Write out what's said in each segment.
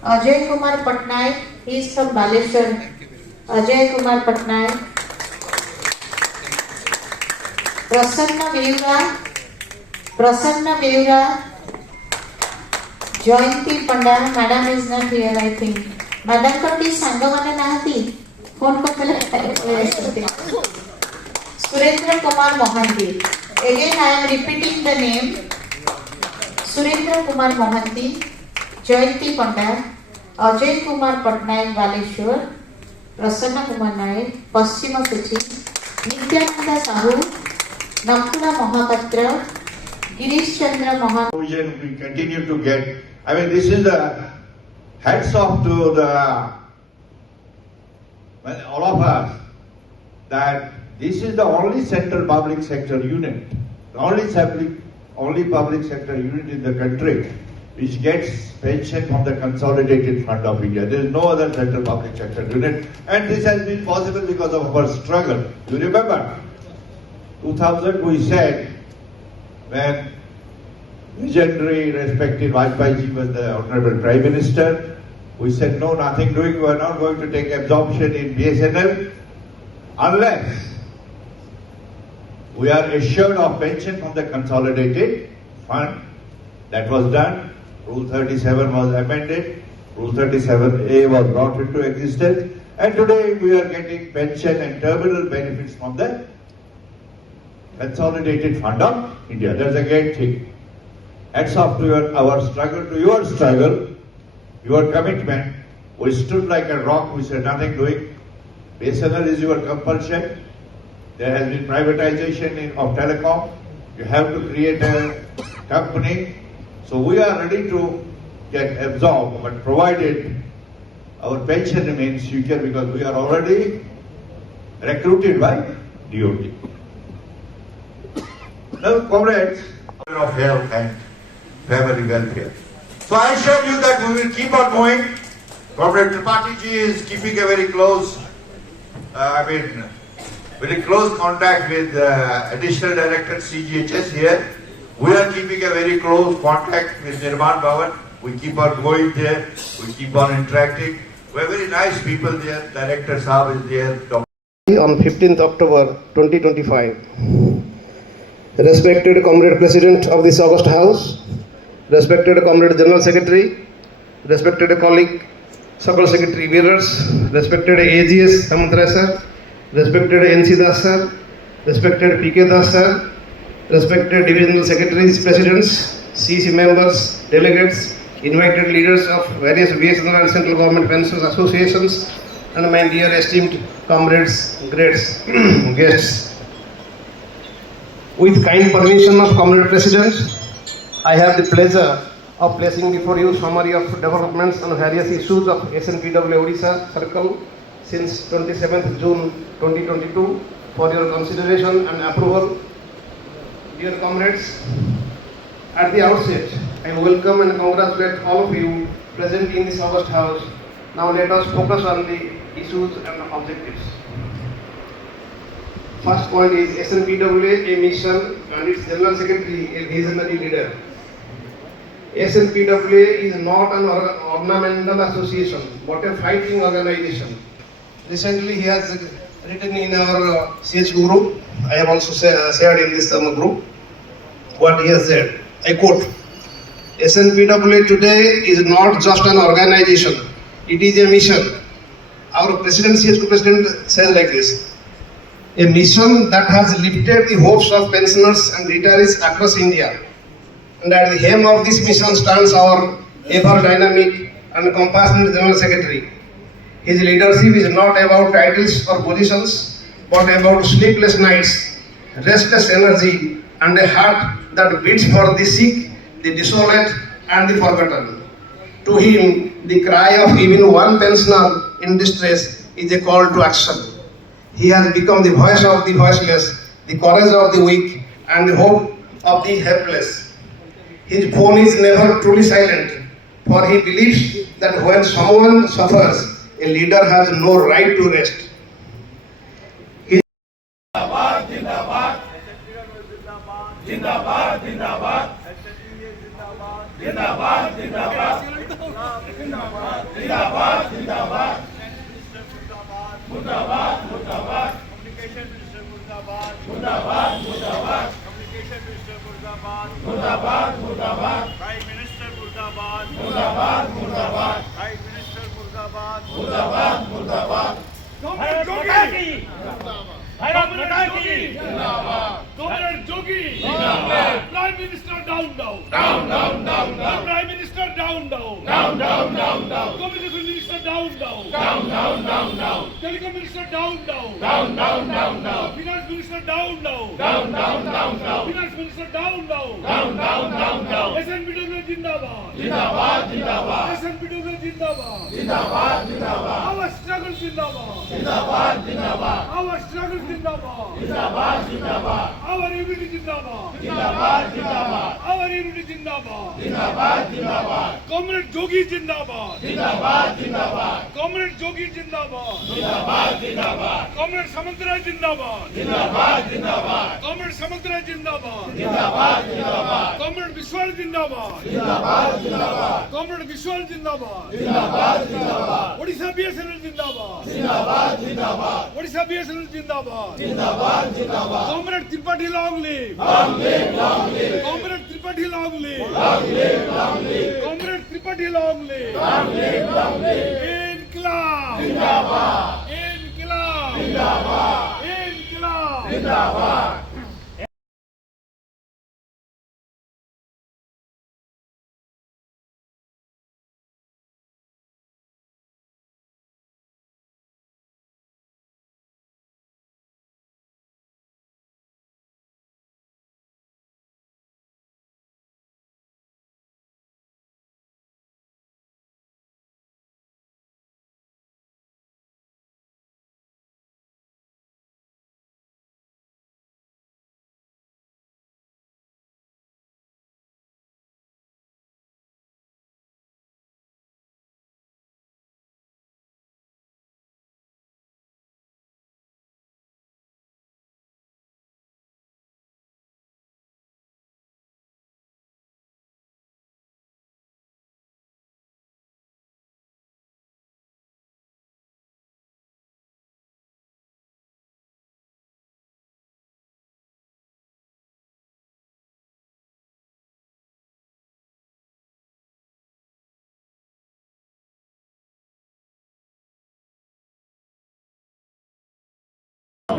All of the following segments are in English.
Ajay Kumar Patnaik, he is from Baleshwar. Ajay Kumar Patnaik. Prasanna Veura. Jayanti Pandana, madam is not here, I think. Madam Kati Sangamana Nahati. Phone ko pala. Surendra Kumar Mohanty. Again I am repeating the name. Surendra Kumar Mohanty, Jayanti Pandana, Ajay Kumar Patnaik Baleshwar, Prasanna Kumar Naik, Paschima Suchi, Nityananda Sahu, Nakula Mohapatra, Girish Chandra Mohan. We continue to get. I mean, this is the hats off to all of us that this is the only central public sector unit, the only public sector unit in the country which gets pension from the Consolidated Fund of India. There is no other central public sector unit, and this has been possible because of our struggle. You remember, 2000 we said, when legendary respected Vajpayee ji was the Honorable Prime Minister, we said no, nothing doing, we are not going to take absorption in BSNL unless we are assured of pension from the Consolidated Fund. That was done. Rule 37 was amended. Rule 37A was brought into existence. And today we are getting pension and terminal benefits from the Consolidated Fund of India. That's a great thing. Hats off to our struggle, to your struggle, your commitment. We stood like a rock, we said nothing doing. BSNL is your compulsion. There has been privatization of telecom. You have to create a company. So we are ready to get absorbed, but provided our pension remains secure because we are already recruited by DOT. Now, comrades, of health and family welfare. So I assure you that we will keep on going. Comrade Tripathi ji is keeping a very close, very close contact with Additional Director CGHS here. We are keeping a very close contact with Nirman Bhavan. We keep on going there. We keep on interacting. We have very nice people there. Director Saab is there. On 15th October 2025, respected Comrade President of this August House, respected Comrade General Secretary, respected colleague Sakal Secretary Bearers, respected AGS Samantra sir, respected NC Das sir, respected PK Das sir, respected Divisional Secretaries, Presidents, CC members, delegates, invited leaders of various BSNL and central government pensions associations, and my dear esteemed comrades, greats, guests. With kind permission of Comrade President, I have the pleasure of placing before you summary of developments on various issues of SNPW Odisha Circle since 27th June 2022 for your consideration and approval. Dear comrades, at the outset, I welcome and congratulate all of you present in this August House. Now let us focus on the issues and objectives. First point is SNPWA, a mission, and its General Secretary, a visionary leader. SNPWA is not an ornamental association, but a fighting organization. Recently, he has written in our CHQ group, I have also shared in this group, what he has said. I quote, SNPWA today is not just an organization, it is a mission. Our President, CHQ President says like this, a mission that has lifted the hopes of pensioners and retirees across India. And at the helm of this mission stands our ever dynamic and compassionate General Secretary. His leadership is not about titles or positions, but about sleepless nights, restless energy, and a heart that beats for the sick, the desolate, and the forgotten. To him, the cry of even one pensioner in distress is a call to action. He has become the voice of the voiceless, the courage of the weak, and the hope of the helpless. His phone is never truly silent, for he believes that when someone suffers, a leader has no right to rest. Prime Minister Murdabad. Murdabad, Murdabad. Prime Minister Murdabad. Murdabad, Murdabad. Comrade Jogi. Comrade Jogi. Comrade Jogi. Prime Minister down, down. Down, down, down, down. Prime Minister down, down. Down, down, down, down. Communication Minister down, down. Down, down, down, down. Telecom Minister down, down. Down, down, down, down. Finance Minister down, down. Down, down, down, down. Finance Minister down, down. Down, down, down, down. SNPW Jindabad. Jindabad, Jindabad. SNPW Jindabad. Jindabad, Jindabad. Our struggle Jindabad. Jindabad, Jindabad. Our struggle Jindabad. Jindabad, Jindabad. Our unity Jindabad. Jindabad, Jindabad. Our unity Jindabad. Jindabad, Jindabad. Comrade Jogi Jindabad. Jindabad, Jindabad. Comrade Jogi Jindabad. Jindabad, Jindabad. Comrade Samantra Jindabad. Jindabad, Jindabad. Comrade Samantra Jindabad. Jindabad, Jindabad. Comrade Vishwal Jindabad. Jindabad, Jindabad. Comrade Vishwal Jindabad. Jindabad, Jindabad. Odisha BSNL Jindabad. Jindabad, Jindabad. Odisha BSNL Jindabad. Jindabad, Jindabad. Comrade Tripathi long live. Long live, long live. Comrade Tripathi long live. Long live, long live. Comrade Tripathi long live. Long live, long live. Inqilab. Jindabad. Inqilab. Jindabad. Inqilab. Jindabad.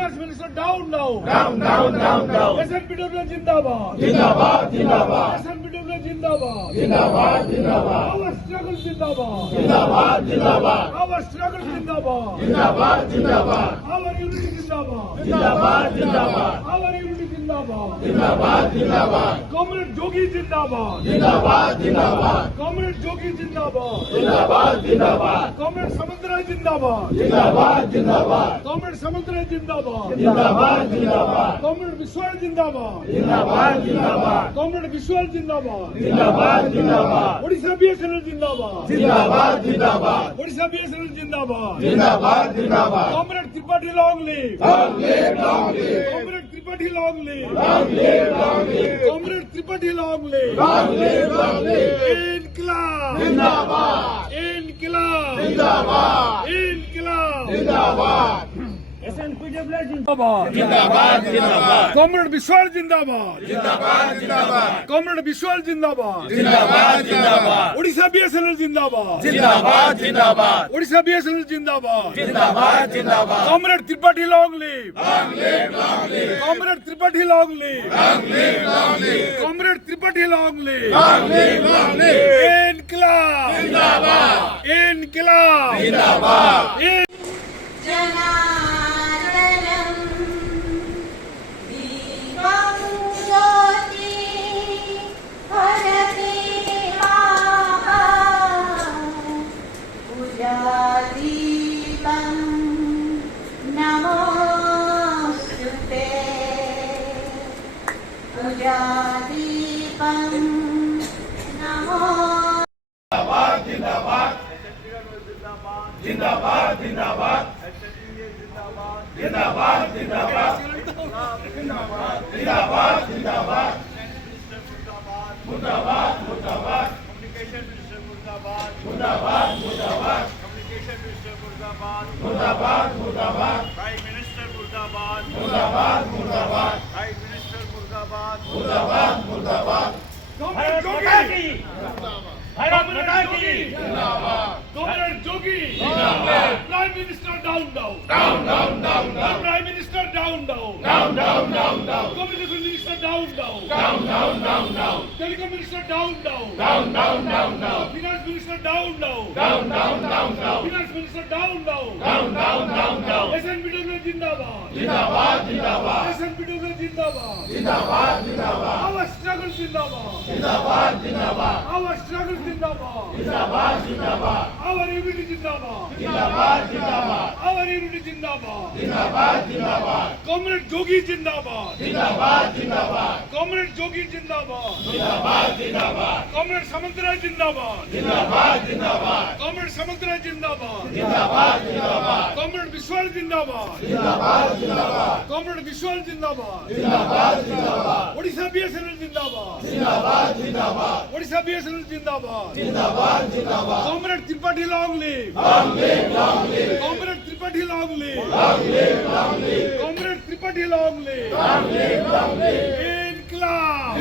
Finance Minister down now. SNPW जिंदाबाद. SNPW जिंदाबाद. Our struggle जिंदाबाद. Our struggle जिंदाबाद. Our unity जिंदाबाद. Our unity जिंदाबाद. Comrade Jogi जिंदाबाद. Comrade Jogi जिंदाबाद. Comrade Samantara जिंदाबाद. Comrade Samantara जिंदाबाद. Comrade Vishwal जिंदाबाद. Comrade Vishwal जिंदाबाद. Odisha BSNL जिंदाबाद. Odisha BSNL जिंदाबाद. Comrade Tripathi long live. Comrade Tripathi long live. Comrade Tripathi long live. Inqilab. Inqilab. SNPW जिंदाबाद. Comrade Vishwal जिंदाबाद. Comrade Vishwal जिंदाबाद. Odisha BSNL जिंदाबाद. Odisha BSNL जिंदाबाद. Comrade Tripathi long live. Comrade Tripathi long live. Comrade Tripathi long live. Inqilab. जनार्दनं दीपं ज्योति हरति माहा पूजादीपं नमोस्तुते पूजादीपं नमो Communication Minister Murdabad. Communication Minister Murdabad. Prime Minister Murdabad. Prime Minister Murdabad. Comrade Jogi. Comrade Jogi. Prime Minister down. Prime Minister down. Communication Minister down. Telecom Minister down. Finance Minister down. Finance Minister down. SNPW जिंदाबाद. SNPW जिंदाबाद. Our struggle जिंदाबाद. Our struggle जिंदाबाद. Our unity जिंदाबाद. Our unity जिंदाबाद. Comrade Jogi जिंदाबाद. Comrade Jogi जिंदाबाद. Comrade Samantara जिंदाबाद. Comrade Samantara जिंदाबाद. Comrade Vishwal जिंदाबाद. Comrade Vishwal जिंदाबाद. Odisha BSNL जिंदाबाद. Odisha BSNL जिंदाबाद. Comrade Tripathi long live. Comrade Tripathi long live. Comrade Tripathi long live. Inqilab.